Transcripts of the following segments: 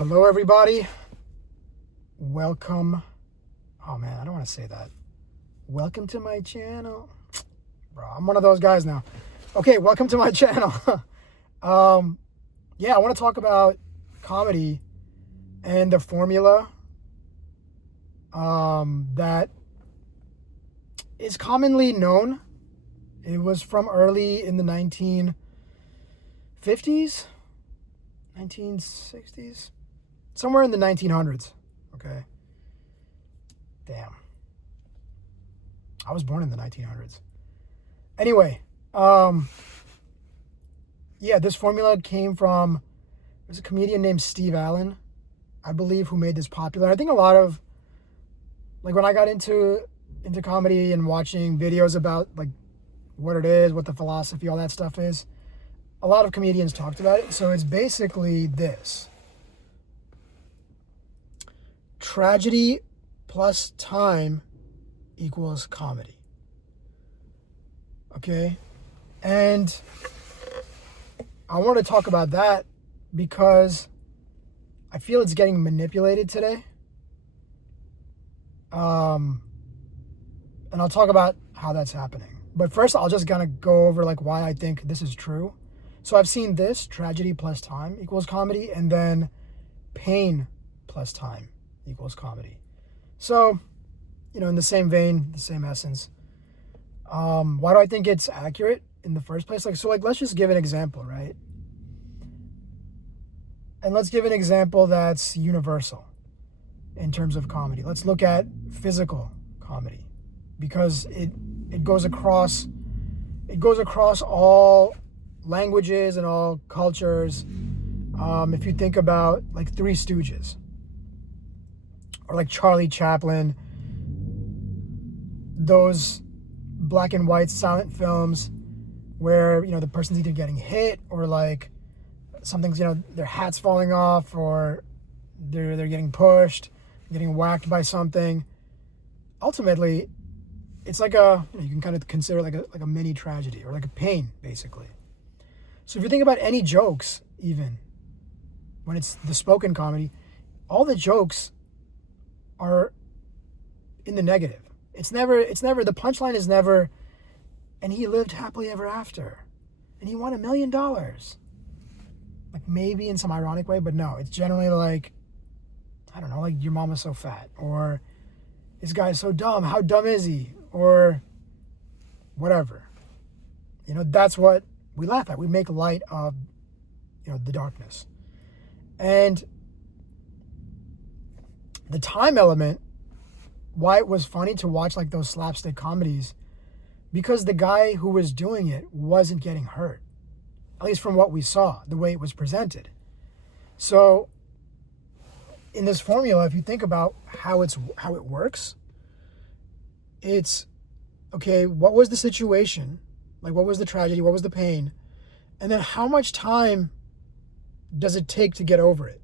Hello, everybody. Welcome. Oh, man, I don't want to say that. Welcome to my channel. Bro, I'm one of those guys now. Okay, welcome to my channel. Yeah, I want to talk about comedy and the formula that is commonly known. It was from early in the 1950s, 1960s, somewhere in the 1900s. Okay. Damn. I was born in the 1900s. Anyway, yeah, this formula came from, there's a comedian named Steve Allen, I believe, who made this popular. I think a lot of, like, when I got into comedy and watching videos about, like, what it is, what the philosophy, all that stuff is, a lot of comedians talked about it. So it's basically this: tragedy plus time equals comedy. Okay? And I want to talk about that because I feel it's getting manipulated today. And I'll talk about how that's happening. But first, I'll just kind of go over like why I think this is true. So I've seen this: tragedy plus time equals comedy, and then pain plus time equals comedy. So, you know, in the same vein, the same essence. Why do I think it's accurate in the first place? So let's just give an example, right? And let's give an example that's universal in terms of comedy. Let's look at physical comedy, because it goes across all languages and all cultures. If you think about like Three Stooges or like Charlie Chaplin, those black and white silent films where, you know, the person's either getting hit or like something's, you know, their hat's falling off, or they're getting pushed, getting whacked by something. Ultimately, it's like a, you know, you can kind of consider like a mini tragedy or like a pain, basically. So if you think about any jokes, even when it's the spoken comedy, all the jokes are in the negative. It's never, the punchline is never, and he lived happily ever after, and he won $1 million. Like maybe in some ironic way, but no, it's generally like, I don't know, like your mom was so fat, or this guy is so dumb, how dumb is he, or whatever. You know, that's what we laugh at. We make light of, you know, the darkness. And the time element, why it was funny to watch like those slapstick comedies, because the guy who was doing it wasn't getting hurt, at least from what we saw, the way it was presented. So in this formula, if you think about how it works, it's, okay, what was the situation? Like, what was the tragedy? What was the pain? And then how much time does it take to get over it?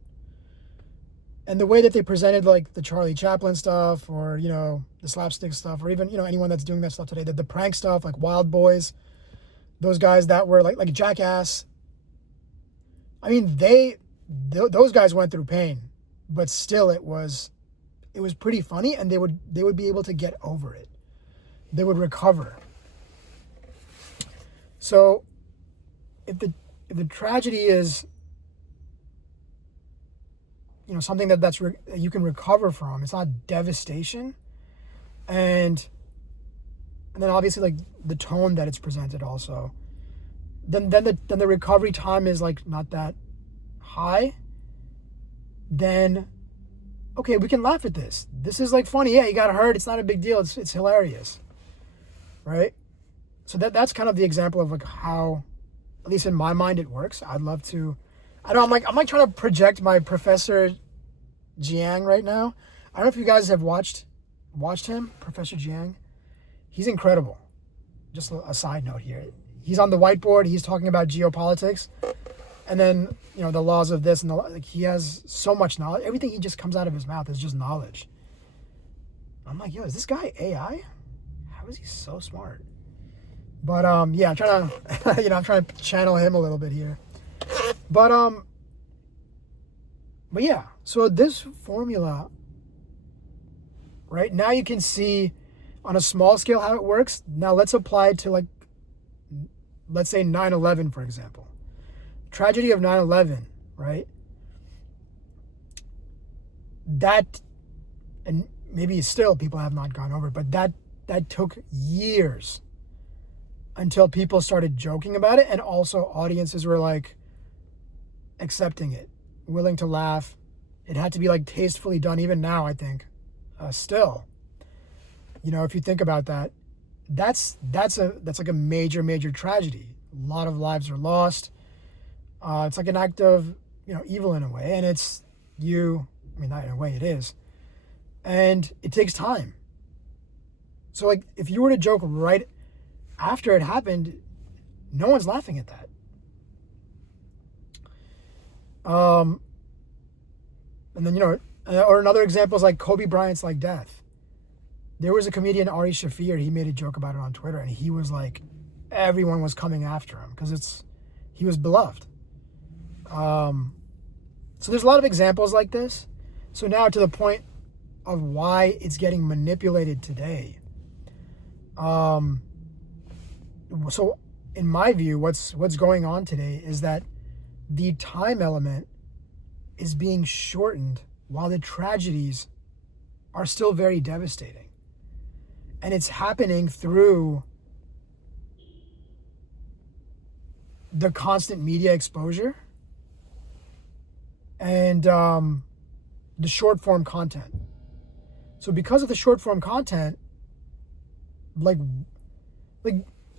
And the way that they presented, like, the Charlie Chaplin stuff, or, you know, the slapstick stuff, or even, you know, anyone that's doing that stuff today, the prank stuff, like Wild Boys, those guys that were, like Jackass. I mean, those guys went through pain, but still it was pretty funny, and they would be able to get over it. They would recover. So if the tragedy is, you know, something that you can recover from, it's not devastation, and then obviously like the tone that it's presented also, then the recovery time is like not that high, then okay, we can laugh at this. This is like funny. Yeah, he got hurt. It's not a big deal. It's hilarious, right? So that's kind of the example of like how, at least in my mind, it works. I'd love to. I'm like trying to project my Professor Jiang right now. I don't know if you guys have watched him, Professor Jiang. He's incredible. Just a side note here. He's on the whiteboard. He's talking about geopolitics, and then, you know, the laws of this and like he has so much knowledge. Everything he just comes out of his mouth is just knowledge. I'm like, yo, is this guy AI? How is he so smart? But yeah, I'm trying to, I'm trying to channel him a little bit here. But But yeah, so this formula, right, now you can see on a small scale how it works. Now let's apply it to, like, let's say 9/11, for example. Tragedy of 9/11, right? That, and maybe still people have not gone over it, but that took years until people started joking about it, and also audiences were like accepting it, willing to laugh. It had to be like tastefully done. Even now, I think, still, if you think about that, that's like a major tragedy. A lot of lives are lost. It's like an act of evil in a way, and it's not in a way, it is, and it takes time. So, like, if you were to joke right after it happened, no one's laughing at that. And then, or another example is like Kobe Bryant's like death. There was a comedian, Ari Shaffir, he made a joke about it on Twitter, and he was like, everyone was coming after him because he was beloved. So there's a lot of examples like this. So now to the point of why it's getting manipulated today. So in my view, what's going on today is that the time element is being shortened while the tragedies are still very devastating. And it's happening through the constant media exposure and the short form content. So because of the short form content, like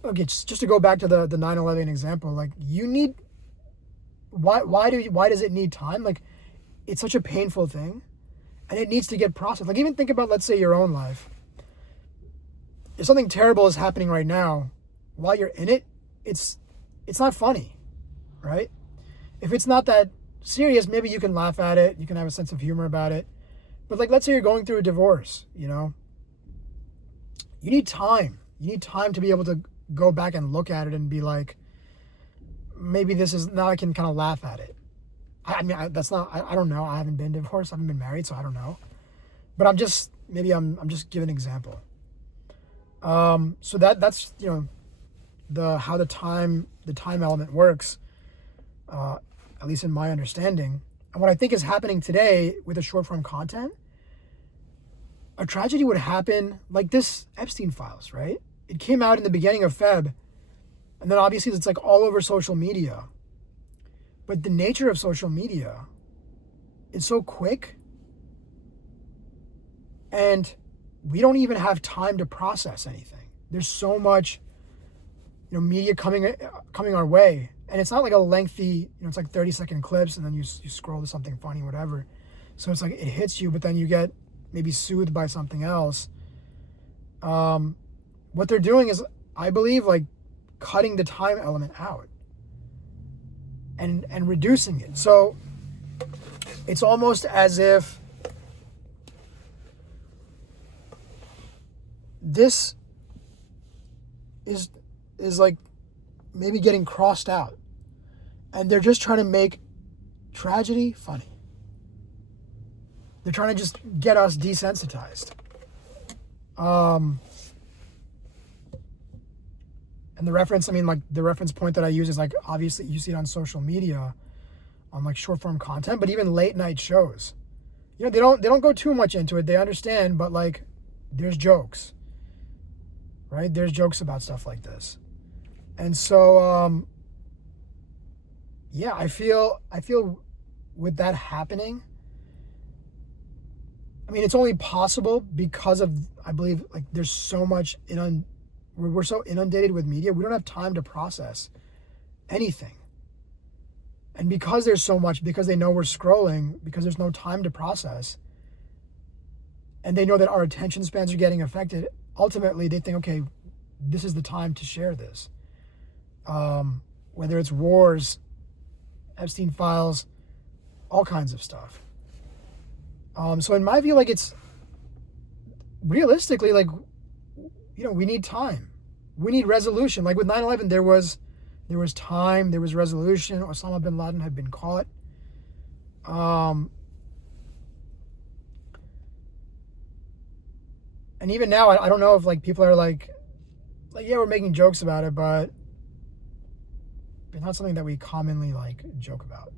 okay, just to go back to the 9/11 example, like, you need, why does it need time? Like, it's such a painful thing, and it needs to get processed. Like, even think about, let's say, your own life. If something terrible is happening right now, while you're in it, it's not funny, right? If it's not that serious, maybe you can laugh at it, you can have a sense of humor about it. But, like, let's say you're going through a divorce, you need time. You need time to be able to go back and look at it and be like, maybe this is, now I can kind of laugh at it. I don't know. I haven't been divorced. I haven't been married, so I don't know. But I'm just giving an example. So that's, how the time element works, at least in my understanding. And what I think is happening today with the short form content, a tragedy would happen like this Epstein files, right? It came out in the beginning of Feb, and then obviously it's like all over social media. But the nature of social media is so quick, and we don't even have time to process anything. There's so much, media coming our way, and it's not like a lengthy, it's like 30-second clips, and then you scroll to something funny, whatever. So it's like it hits you, but then you get maybe soothed by something else. What they're doing is, I believe, like, cutting the time element out and reducing it. So it's almost as if this is like maybe getting crossed out, and they're just trying to make tragedy funny. They're trying to just get us desensitized. And the reference, the reference point that I use is, like, obviously you see it on social media, on, like, short form content, but even late night shows. They don't go too much into it. They understand, but, like, there's jokes, right? There's jokes about stuff like this. And so, yeah, I feel with that happening, it's only possible because of, I believe, like, there's so much we're so inundated with media, we don't have time to process anything. And because there's so much, because they know we're scrolling, because there's no time to process, and they know that our attention spans are getting affected, ultimately they think, okay, this is the time to share this. Whether it's wars, Epstein files, all kinds of stuff. So in my view, like, it's realistically, like, we need time. We need resolution. Like with 9/11, there was time, there was resolution. Osama bin Laden had been caught. And even now, I don't know if like people are like, yeah, we're making jokes about it, but it's not something that we commonly like joke about.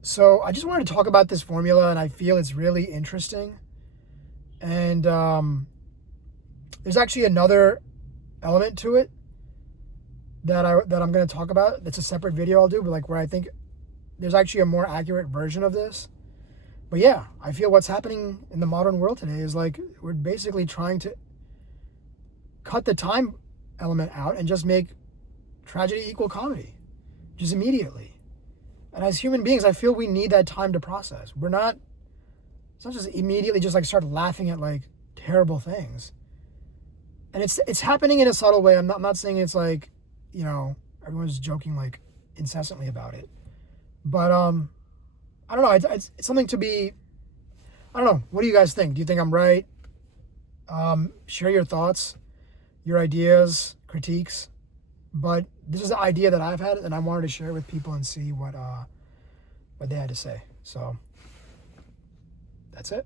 So I just wanted to talk about this formula, and I feel it's really interesting. And there's actually another element to it that I'm going to talk about. That's a separate video I'll do, but like where I think there's actually a more accurate version of this. But yeah, I feel what's happening in the modern world today is like we're basically trying to cut the time element out and just make tragedy equal comedy, just immediately. And as human beings, I feel we need that time to process. It's not just immediately just like start laughing at like terrible things. And it's happening in a subtle way. I'm not saying it's like, you know, everyone's joking like incessantly about it. But I don't know. It's something to be. I don't know. What do you guys think? Do you think I'm right? Share your thoughts, your ideas, critiques. But this is the idea that I've had, and I wanted to share it with people and see what they had to say. So that's it.